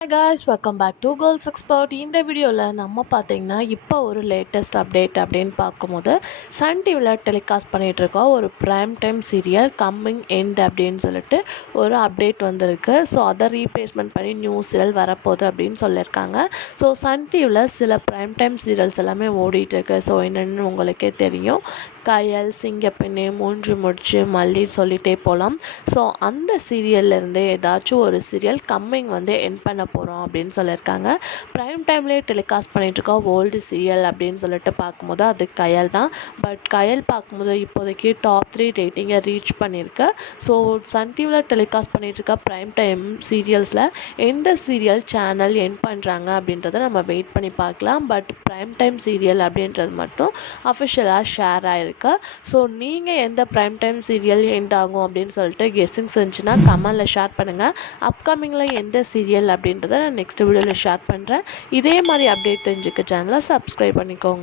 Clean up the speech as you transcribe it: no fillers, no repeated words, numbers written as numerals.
Hi guys, welcome back to Girls Expert. இந்த வீடியோவில் நம்ம பார்த்தீங்கன்னா இப்போ ஒரு லேட்டஸ்ட் அப்டேட் அப்படின்னு பார்க்கும்போது சன் டிவியில் டெலிகாஸ்ட் பண்ணிகிட்ருக்கோம் ஒரு prime time serial coming end அப்படின்னு சொல்லிட்டு ஒரு அப்டேட் வந்திருக்கு. ஸோ அதை ரீப்ளேஸ்மெண்ட் பண்ணி நியூ சீரியல் வரப்போகுது அப்படின்னு சொல்லியிருக்காங்க. ஸோ சன் டிவியில் சில ப்ரைம் டைம் சீரியல்ஸ் எல்லாமே ஓடிட்டுருக்கு. ஸோ என்னென்னு உங்களுக்கே தெரியும். கயல், சிங்கப்பெண்ணே, மூன்று முடிச்சு, மல்லி சொல்லிகிட்டே போகலாம். ஸோ அந்த சீரியல்லேருந்து ஏதாச்சும் ஒரு சீரியல் கம்மிங் எண்ட் பண்ண போகிறோம் அப்படின்னு சொல்லியிருக்காங்க. ப்ரைம் டைம்லேயே டெலிகாஸ்ட் பண்ணிகிட்ருக்கோம் ஓல்டு சீரியல் அப்படின்னு சொல்லிட்டு பார்க்கும்போது அது கயல் தான். பட் கயல் பார்க்கும்போது இப்போதைக்கு டாப் 3 ரேட்டிங்கை ரீச் பண்ணியிருக்கு. ஸோ சன் டிவியில் டெலிகாஸ்ட் பண்ணிகிட்ருக்க ப்ரைம் டைம் சீரியல்ஸில் எந்த சீரியல் சேனல் எண்ட் பண்ணுறாங்க அப்படின்றத நம்ம வெயிட் பண்ணி பார்க்கலாம். பட் ப்ரைம் டைம் சீரியல் அப்படின்றது மட்டும் அஃபிஷியலாக ஷேர் ஆகிருக்கு. ஸோ நீங்கள் எந்த ப்ரைம் டைம் சீரியல் எண்ட் ஆகும் அப்படின்னு சொல்லிட்டு கெஸ்ஸிங்ஸ் இருந்துச்சுன்னா கமெண்டில் ஷேர் பண்ணுங்கள். அப்கமிங்கில் எந்த சீரியல் அப்படின்றத நான் நெக்ஸ்ட் வீடியோவில் ஷேர் பண்ணுறேன். இதே மாதிரி அப்டேட் தெரிஞ்சுக்க சேனலை சப்ஸ்கிரைப் பண்ணிக்கோங்க.